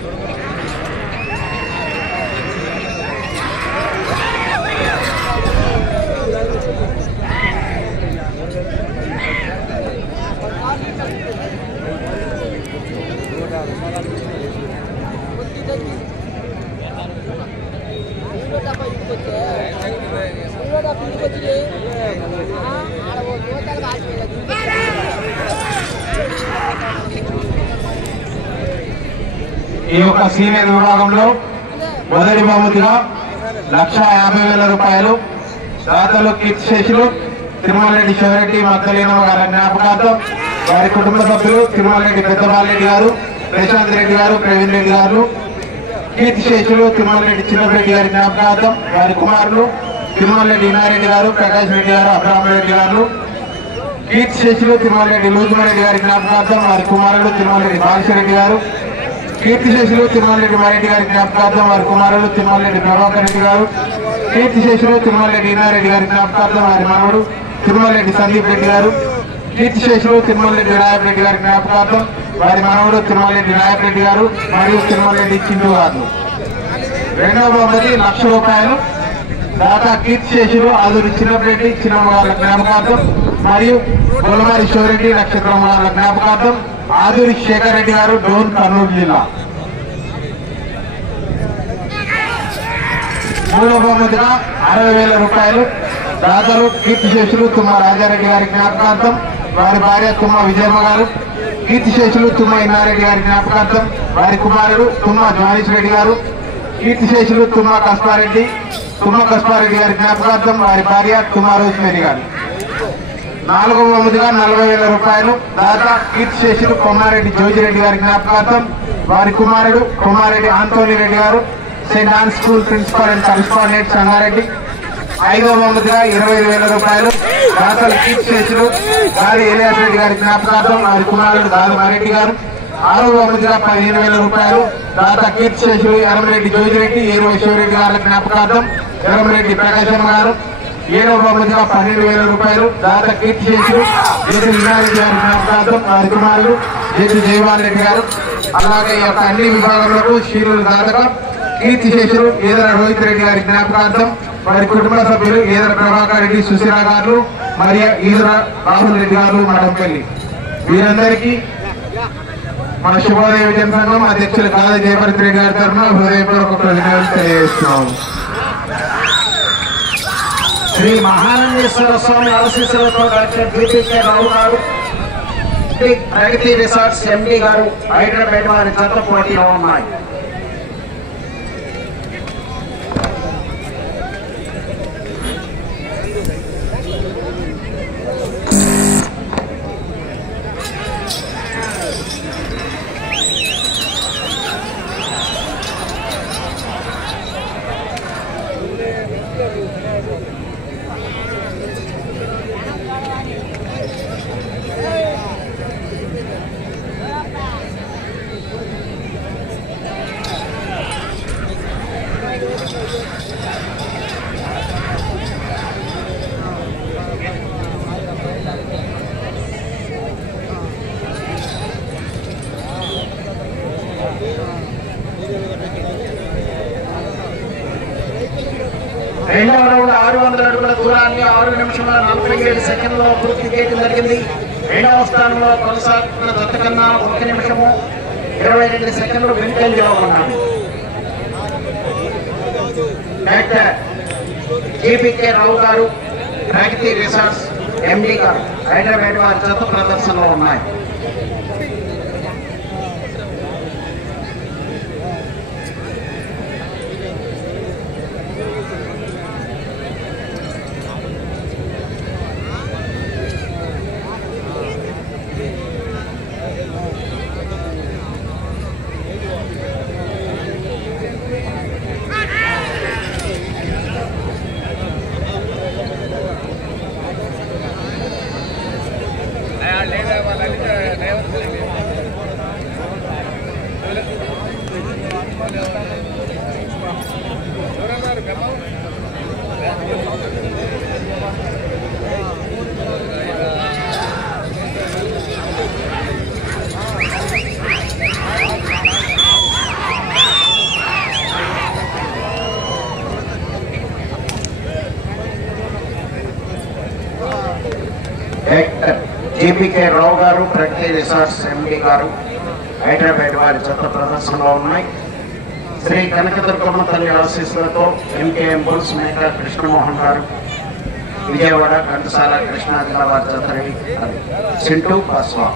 ఈ యొక్క సీనియర్ విభాగంలో మొదటి బహుమతిగా 1,50,000 రూపాయలు దాతలు కీర్తిశేషులు తిరుమలరెడ్డి శివరెడ్డి మద్దలీనమ్మ గారి జ్ఞాపకార్థం వారి కుటుంబ సభ్యులు తిరుమలరెడ్డి పెద్దబాలరెడ్డి గారు, ప్రశాంత్ రెడ్డి గారు, ప్రవీణ్ రెడ్డి గారు. కీర్తిశేషులు తిరుమలరెడ్డి చిన్నరెడ్డి గారి జ్ఞాపకార్థం వారి కుమారులు తిరుమలరెడ్డి ఇనారెడ్డి గారు, ప్రకాష్ రెడ్డి గారు, అబ్రహ్మరెడ్డి గారు. కీర్తిశేషులు తిరుమలరెడ్డి లూజుమరెడ్డి గారి జ్ఞాపకార్థం వారి కుమారులు తిరుమలరెడ్డి బాలశరెడ్డి గారు. కీర్తిశేషులు తిరుమలరెడ్డి మారెడ్డి గారి జ్ఞాపకార్థం వారి కుమారులు తిరుమలరెడ్డి ప్రభాకర్ రెడ్డి గారు. కీర్తిశేషులు తిరుమలరెడ్డి ఈనారెడ్డి గారి జ్ఞాపకార్థం వారి మనవడు తిరుమలరెడ్డి సందీప్ రెడ్డి గారు. కీర్తిశేషులు తిరుమలరెడ్డి నాయక్ రెడ్డి గారి జ్ఞాపకార్థం వారి మనవడు తిరుమలరెడ్డి నాయక్ రెడ్డి గారు మరియు తిరుమలరెడ్డి చింటూ గారు. రెండవ బహుమతి 1,00,000 రూపాయలు దాత కీర్తిశేషులు ఆదూరి చిన్నరెడ్డి చిన్నమ్మ గారి జ్ఞాపకార్థం మరియు గొల్లమారి శివరెడ్డి నక్షత్రమ్మ గారి జ్ఞాపకార్థం ఆదూరి శేఖర్ రెడ్డి గారు, డోన్, కర్నూలు జిల్లా. మూడవ బహుమతిగా 60,000 రూపాయలు దాతలు కీర్తిశేషులు తుమ్మ రాజారెడ్డి గారి జ్ఞాపకార్థం వారి భార్య తుమ్మ విజయమ్మ గారు. కీర్తిశేషులు తుమ్మ ఇన్నారెడ్డి గారి జ్ఞాపకార్థం వారి కుమారుడు తుమ్మ జగదీష్ రెడ్డి గారు. కీర్తిశేషులు తుమ్మ కస్పారెడ్డి గారి జ్ఞాపకార్థం వారి భార్య తుమ్మ రోజ్మేరీ గారు. నాలుగవ బహుమతిగా 40,000 రూపాయలు దాత కీర్తిశేషులు కొమ్మారెడ్డి జోజిరెడ్డి గారి జ్ఞాపకార్థం వారి కుమారుడు కొమ్మారెడ్డి ఆంటోనీ రెడ్డి గారు, saint Ann school principal and correspondent Sangareddy. ఐదవ బహుమతిగా 25,000 రూపాయలు దాతలు కీర్తిశేషులు గాలి ఎలియాస్ రెడ్డి గారి జ్ఞాపకార్థం వారి కుమారుడు గాలి మారెడ్డి గారు. ఆరవ బహుమతిగా 15,000 రూపాయలు దాత కీర్తిశేషులు ఎర్రమరెడ్డి జోజిరెడ్డి ఏరువ శివరెడ్డి గారి జ్ఞాపకార్థం ఎర్రమరెడ్డి ప్రకాశమ్మ గారు. ఏడవ బహుమతిగా 12,000 రూపాయలు దాత కీర్తిశేషులు జేసీ వినారెడ్డి గారి జ్ఞాపకార్థం వారి కుమారుడు జేసీ జయవాల్ రెడ్డి గారు. అలాగే ఈ యొక్క అన్ని విభాగంలో షీరులు దాతగా కీర్తిశేషులు ఈదర రోహిత్ రెడ్డి గారి జ్ఞాపకార్థం వారి కుటుంబ సభ్యులు ఈదర ప్రభాకర్ రెడ్డి, సుశీల గారు మరియు ఈదర రాహుల్ రెడ్డి గారు మడంపల్లి. వీరందరికీ మన శుభోదయ విజయ సంఘం అధ్యక్షులు కాదా జయపర్తి రెడ్డి గారి తరఫున హృదయపూర్వక కృతజ్ఞతలు తెలియజేస్తున్నాము. శ్రీ మహానందేశ్వర స్వామి ఆశీస్సులతో డాక్టర్ జీపీకే రావు గారు, ప్రగతి రిసార్ట్స్ ఎండి గారు హైదరాబాద్ వారి జత పోటీలో ఉన్నాయి. రెండవ రౌండ్ 600 అడుగుల దూరాన్ని 6 నిమిషముల 47 సెకండ్లలో పూర్తి చేయడం జరిగింది. రెండవ స్థానంలో కొనసాగుతున్న జత కన్నా 1 నిమిషము 22 సెకండ్లు వెనుకంజలో ఉన్నారు. డాక్టర్ జీపీకే రావు గారు, ప్రగతి రిసార్ట్స్ ఎండి గారు హైదరాబాద్ వారి జత ప్రదర్శనలో ఉన్నాయి. జీపీకే రావు గారు, ప్రగతి రిసార్ట్స్ ఎండి గారు హైదరాబాద్ వారి జత ప్రదర్శనలో ఉన్నాయి. శ్రీ కనకదుర్గమ్మ తల్లి ఆశీస్సులతో ఎంకేఎం బుల్స్ మేకర్ కృష్ణమోహన్ గారు, విజయవాడ ఘంటసాల కృష్ణా జిల్లా వారి జత రెడీ. చింటూ బస్వా.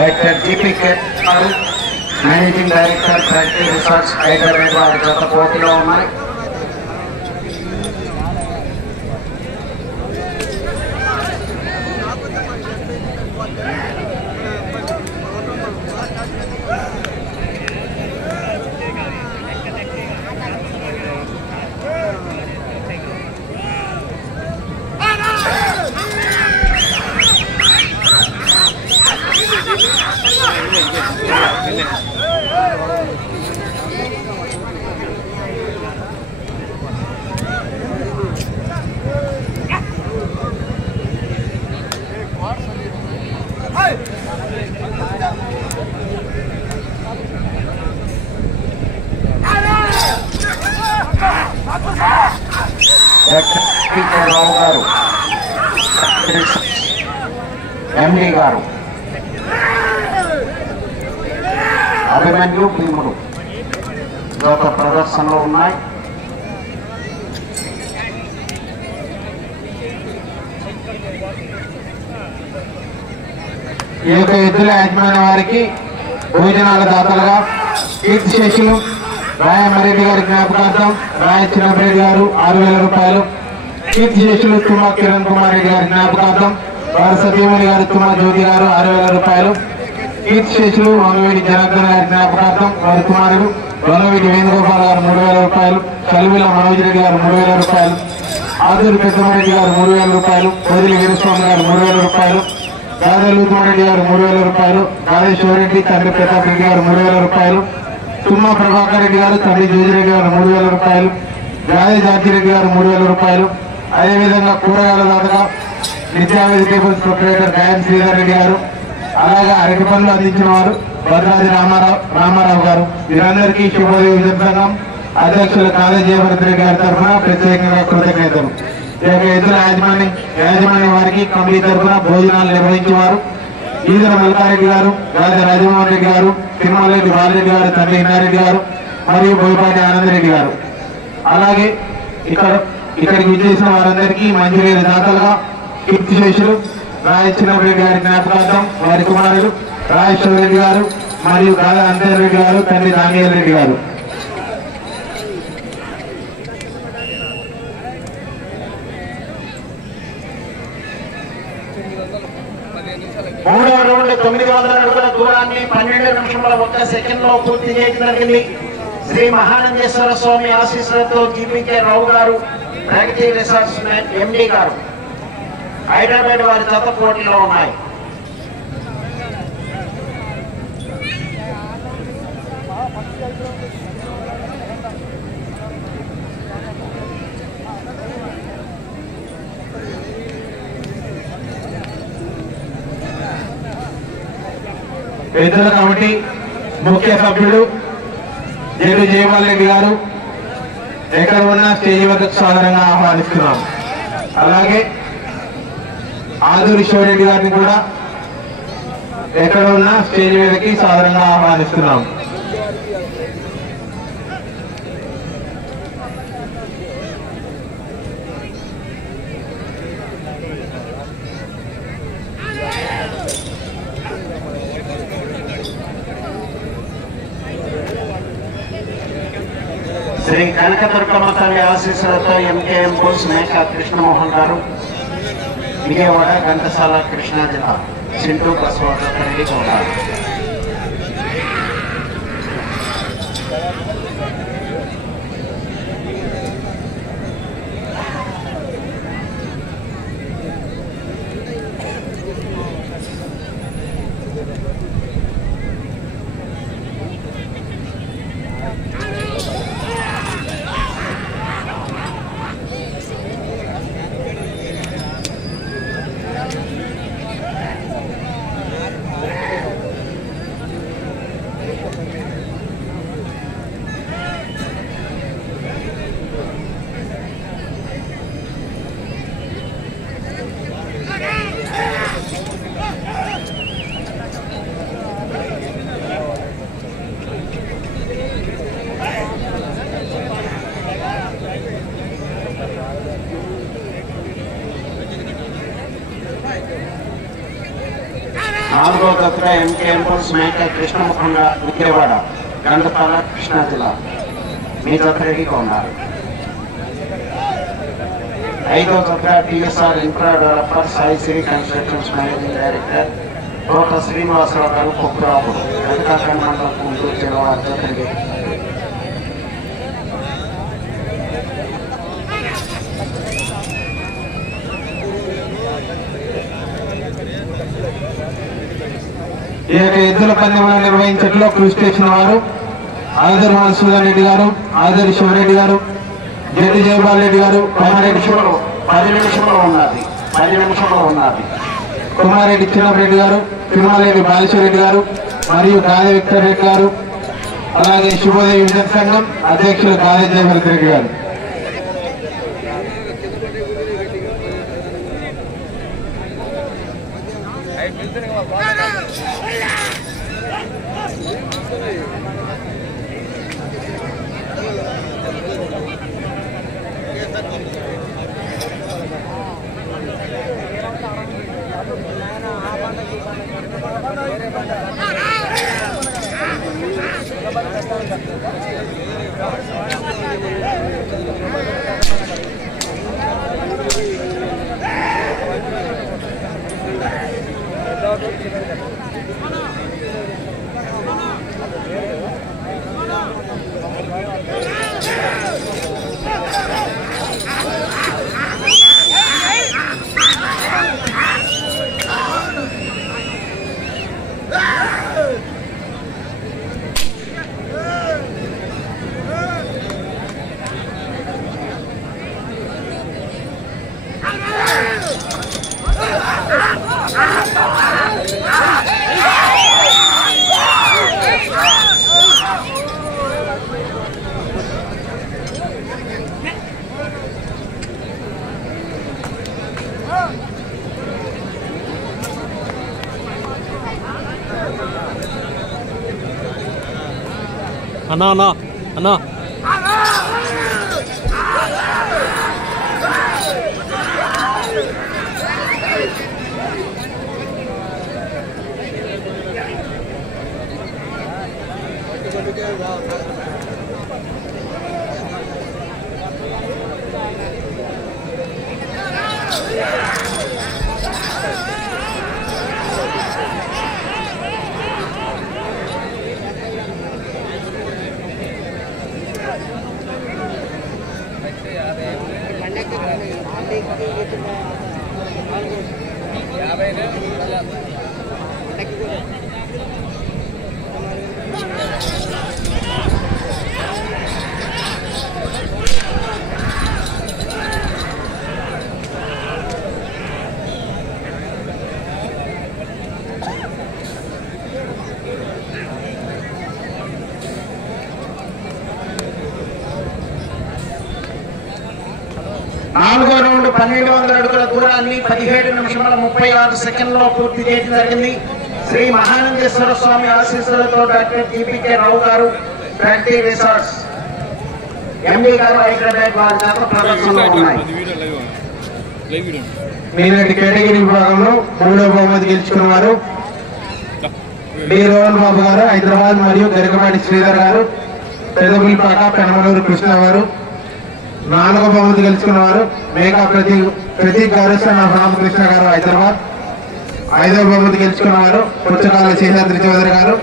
డైరెక్టర్ జీపీకే గారు, మేనేజింగ్ డైరెక్టర్ ప్రగతి రిసార్ట్స్ హైదరాబాద్ వారి జత పోటీలో ఉన్నాయి. రావు గారు, ఎండి గారు, అభిమన్యు భీముడు గత ప్రదర్శనలో ఉన్నాయి. ఈ యొక్క ఎద్దుల యాజమాన్య వారికి భోజనాల దాతలుగా కీర్తిశేషులు రాయమరెడ్డి గారి జ్ఞాపకార్థం రాయ చిన్నరెడ్డి గారు 6,000 రూపాయలు. కీర్తిశేషులు తుమ్మా కిరణ్ కుమార్ రెడ్డి గారి జ్ఞాపకార్థం వారి సతీమణి గారు తుమ్మా జ్యోతి గారు 6,000 రూపాయలు. కీర్తిశేషులు వంగవీటి జనార్దన్ గారి జ్ఞాపకార్థం వారి కుమారుడు వంగవీటి వేణుగోపాల్ గారు 3,000 రూపాయలు. చలివిల మనోజ్ రెడ్డి గారు 3,000 రూపాయలు. ఆదూరి పెద్దమరెడ్డి గారు 3,000 రూపాయలు. పొదిలి వీరస్వామి గారు 3,000 రూపాయలు. దాదాలు రెడ్డి గారు 3,000 రూపాయలు. గాదేశ్వరరెడ్డి తండ్రి ప్రతాప్ రెడ్డి గారు 3,000 రూపాయలు. తుమ్మా ప్రభాకర్ రెడ్డి గారు తండ్రి జోజిరెడ్డి గారు 3,000 రూపాయలు. గాదే జార్జిరెడ్డి గారు 3,000 రూపాయలు. అదేవిధంగా కూరగాయల దాతగా నిత్యా వెజిటేబుల్స్ ప్రొపరేటర్ గాయం శ్రీధర్ రెడ్డి గారు, అలాగే అరటి పనులు అందించిన వారు భద్రాది రామారావు గారు. వీరందరికీ శుభోదయ సంఘం అధ్యక్షులు కాదే జయభరత్ రెడ్డి గారి తరఫున ప్రత్యేకంగా కృతజ్ఞతలు. ఈ యొక్క ఎద్దుల యాజమాన్య వారికి కమిటీ తరఫున భోజనాలు నిర్వహించేవారు ఈదర మల్కారెడ్డి గారు, గాది రాజమోహన్ రెడ్డి గారు, తిరుమలరెడ్డి బాలరెడ్డి గారు, తండ్రి ఇన్నారెడ్డి గారు మరియు బోయపాటి ఆనందరెడ్డి గారు. అలాగే ఇక్కడికి విచ్చేసిన వారందరికీ మంచినీరు దాతలుగా కీర్తిశేషులు రాయ చిన్నరెడ్డి గారి జ్ఞాపకార్థం వారి కుమారుడు రాజేశ్వర రెడ్డి గారు మరియు గాదా అంతర్ రెడ్డి గారు, తండ్రి దానియల్ రెడ్డి గారు. మూడవ రౌండ్ 900 అడుగుల దూరాన్ని 12 నిమిషముల 1 సెకండ్లో పూర్తి చేయడం జరిగింది. శ్రీ మహానందేశ్వర స్వామి ఆశీస్సులతో జీపీకే రావు గారు, ప్రగతి రిసార్ట్స్ ఎండి గారు హైదరాబాద్ వారి జత పోటీలో ఉన్నాయి. ఎద్దుల కమిటీ ముఖ్య సభ్యుడు జేడు జయపాల్ రెడ్డి గారు ఎక్కడ ఉన్నా స్టేజ్ వద్దకు సాధారణంగా ఆహ్వానిస్తున్నాం. అలాగే ఆదూరి శివరెడ్డి గారిని కూడా ఎక్కడ ఉన్నా స్టేజ్ మీదకి సాధారణంగా ఆహ్వానిస్తున్నాం. శ్రీ శ్రీ కనకదుర్గమ్మ తల్లి ఆశీస్సులతో ఎంకేఎం బోస్ మేకా కృష్ణమోహన్ గారు విజయవాడ ఘంటసాల కృష్ణా జిల్లా సింటూ బస్ రెడీగా ఉన్నారు. నాలుగో దత్త ఎంకేఎం బోస్ మేకా కృష్ణమోహన్ గారు విజయవాడ ఘంటసాల కృష్ణా జిల్లా మీ జత రెడీగా ఉన్నారు. ఐదో Datta TSR infra developer Sai Sri constructions managing director Thota Srinivasa Rao గారు కొప్పురాపుడు వెంకటాచలం మండలం గుంటూరు జిల్లా జత రెడీ. ఈ యొక్క ఎద్దుల పందెంలను నిర్వహించట్లో కృషి చేసిన వారు ఆదర్ మధుసూదన్ రెడ్డి గారు, ఆదర్ శివరెడ్డి గారు, జడ్డి జయపాల్ రెడ్డి గారు, 10 నిమిషంలో ఉన్నది కుమారెడ్డి చిన్నరెడ్డి గారు, తిరుమలరెడ్డి బాలేశ్వరరెడ్డి గారు మరియు గాది విక్టర్ రెడ్డి గారు, అలాగే శుభోదయ విద్యుత సంఘం అధ్యక్షులు గాది జయపాల్ రెడ్డి గారు. అన్నా అన్నా అన్నా నాలుగో రౌండ్ 1200 అడుగుల దూరాన్ని 17 నిమిషముల 36 సెకండ్లలో పూర్తి చేయడం జరిగింది. శ్రీ మహానందేశ్వర స్వామి ఆశీస్సులతో డాక్టర్ టీపీకే రావు గారు ఫ్యాక్టరీ రిసార్ట్స్ ఎండి గారు హైదరాబాద్ వారి చేత ప్రదర్శనలో ఉన్నాయి. మీనాటి కేటగిరీ విభాగంలో 3వ బహుమతి గెలుచుకున్న వారు డి రోహన్ బాబు గారు హైదరాబాద్ మరియు గరికపాటి శ్రీధర్ గారు పెదపులిపాక పెనమలూరు కృష్ణ గారు. 4వ బహుమతి గెలుచుకున్న వారు మేఘా ప్రతీక్ గారు సన్ ఆఫ్ రామకృష్ణ గారు హైదరాబాద్. 5వ బహుమతి గెలుచుకున్న వారు పుచ్చకాల శేషాద్రి చౌదరి గారు,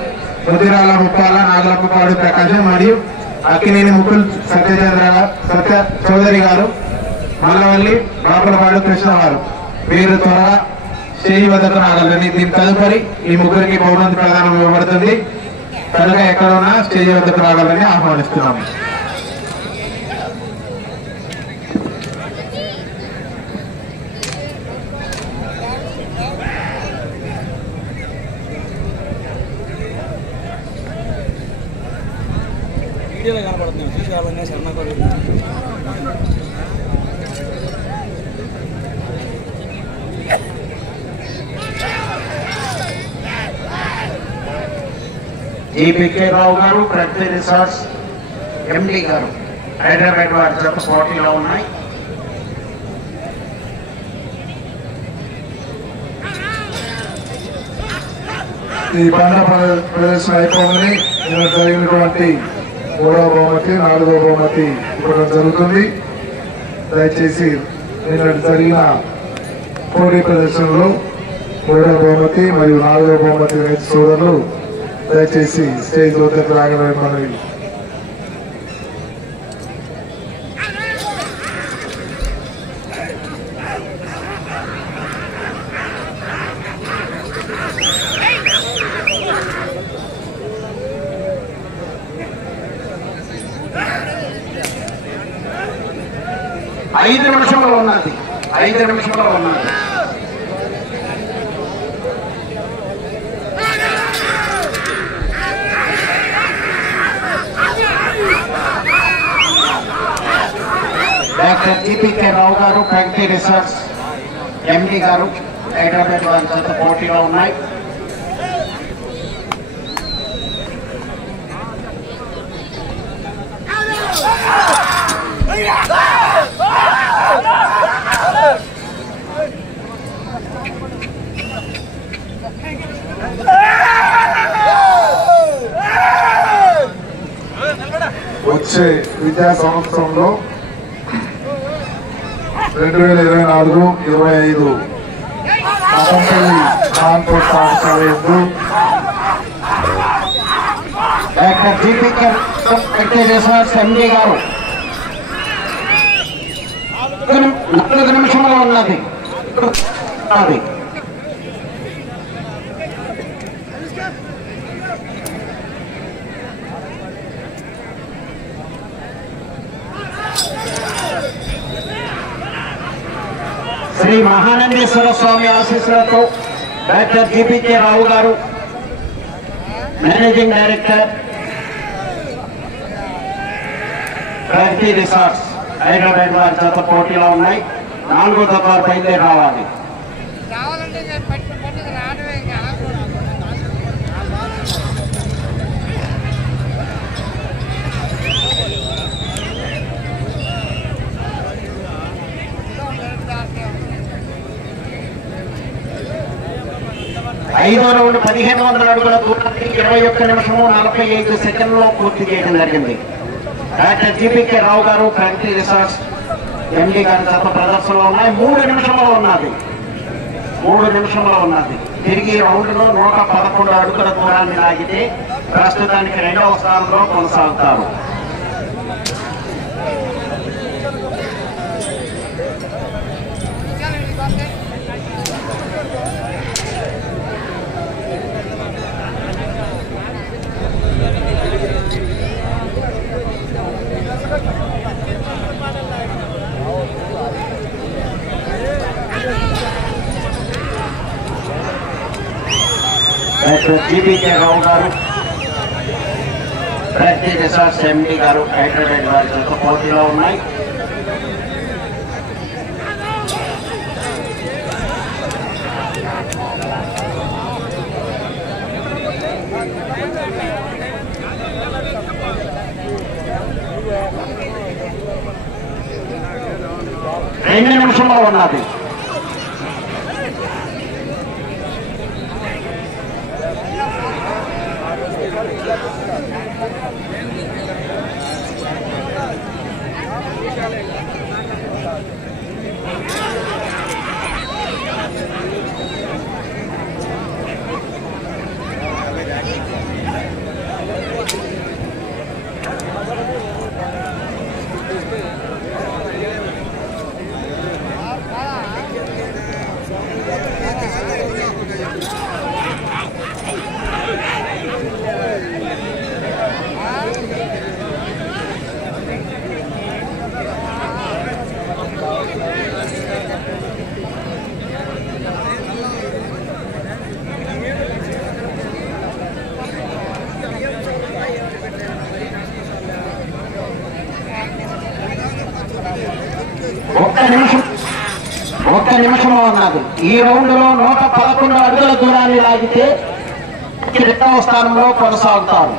ముదిరాల ముప్పాల నాగలప్పపాడు ప్రకాశం మరియు అక్కినేని ముకుల్ సత్య చౌదరి గారు, మల్లవల్లి బాపులపాడు కృష్ణ గారు. వీరు త్వరగా స్టేజ్ వద్దకు రాగలరని. దీని తదుపరి ఈ ముగ్గురికి బహుమతి ప్రదానం ఇవ్వబడుతుంది కనుక ఎక్కడ ఉన్నా స్టేజ్ వద్దకు రాగలరని ఆహ్వానిస్తున్నాము. జీపీకే రావు గారు, ప్రగతి రిసార్ట్స్ ఎండి గారు హైదరాబాద్ వారి జత పోటీలో ఉన్నాయి. ఈ పంట ప్రదర్శన అయిపోయింది. నిన్న జరిగినటువంటి 3వ బహుమతి 4వ బహుమతి ఇవ్వడం జరుగుతుంది. దయచేసి నిన్న జరిగిన పోటీ ప్రదర్శనలో 3వ బహుమతి మరియు 4వ బహుమతి రైతు సోదరులు దయచేసి స్టేజ్ వద్దకు రాగలని మనవి. ఐదు నిమిషంలో ఉన్నది. డాక్టర్ జీపీకే రావు గారు, ప్రగతి రిసార్ట్స్ ఎండి గారు హైదరాబాద్ వారి జత పోటీలో ఉన్నాయి. వచ్చే విద్యా సంవత్సరంలో 2024-25 అసెంబ్లీ కాన్పూర్ పాఠశాల యందు డాక్టర్ జీపీకే ప్రగతి రిసార్ట్స్ ఎండి గారు 4 నిమిషంలో ఉన్నది. శ్రీ మహానందేశ్వర స్వామి ఆశీస్సులతో డాక్టర్ జీపీకే రావు గారు, మేనేజింగ్ డైరెక్టర్ ప్రగతి రిసార్ట్స్ హైదరాబాద్ వారి జత పోటీలో ఉన్నాయి. 4వ జత బయలుదేరి రావాలి. 5వ రౌండ్ 1500 అడుగుల దూరాన్ని 21 నిమిషము 45 సెకండ్లో పూర్తి చేయడం జరిగింది. డాక్టర్ జీపీకే రావు గారు, ప్రగతి రిసార్ట్స్ ఎండి గారి జత ప్రదర్శనలో ఉన్నాయి. 3 నిమిషంలో ఉన్నది. తిరిగి రౌండ్లో 111 అడుగుల దూరాన్ని లాగితే ప్రస్తుతానికి 2వ స్థానంలో కొనసాగుతారు. డాక్టర్ జీపీకే రావు గారు, ప్రగతి రిసార్ట్స్ ఎండి గారు హైదరాబాద్ వారి జత పోటీలో ఉన్నాయి. రెండు నిమిషంలో ఉన్నది. నిమిషము ఉన్నది. ఈ రౌండ్ లో 111 అడుగుల దూరాన్ని లాగితే రెండవ స్థానంలో కొనసాగుతారు.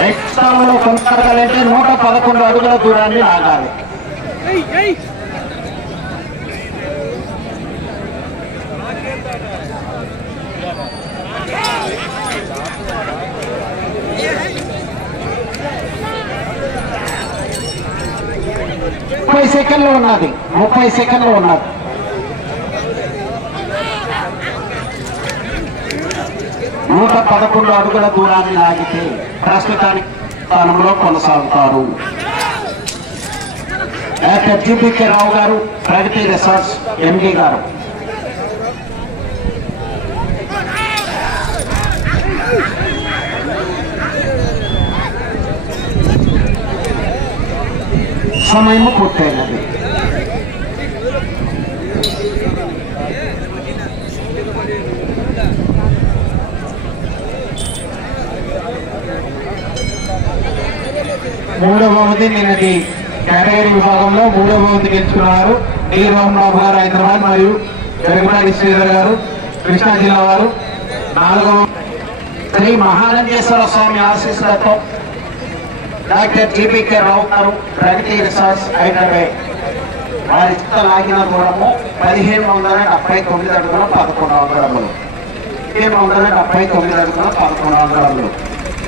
రెండవ స్థానంలో కొనసాగాలంటే 111 అడుగుల దూరాన్ని లాగాలి. ముప్పై సెకండ్లు ఉన్నది. 111 అడుగుల దూరాన్ని లాగితే ప్రస్తుతానికి స్థానంలో కొనసాగుతారు. డాక్టర్ జీపీకే రావు గారు, ప్రగతి రిసార్ట్స్ ఎండి గారు. సమయము పూర్తయినది. మూడవ బహుమతి నిన్నటి కేటగిరీ విభాగంలో మూడవ బహుమతి గెలుచుకున్నారు డి రోహన్ బాబు గారు హైదరాబాద్ మరియు వెలుగుపాటి శ్రీధర్ గారు కృష్ణా జిల్లా వారు. నాలుగవ శ్రీ మహానందేశ్వర స్వామి ఆశీస్సులతో డాక్టర్ జీపీకే రావు గారు, ప్రగతి రిసార్ట్స్ హైదరాబాద్ వారి చిత్త లాగిన దూరము 1579 అడుగుల 11 అంగుళములు. 1579 అడుగుల 11 అంగుళములు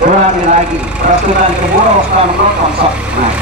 దూరాన్ని లాగి ప్రస్తుతానికి 3వ స్థానంలో కొనసాగుతున్నారు.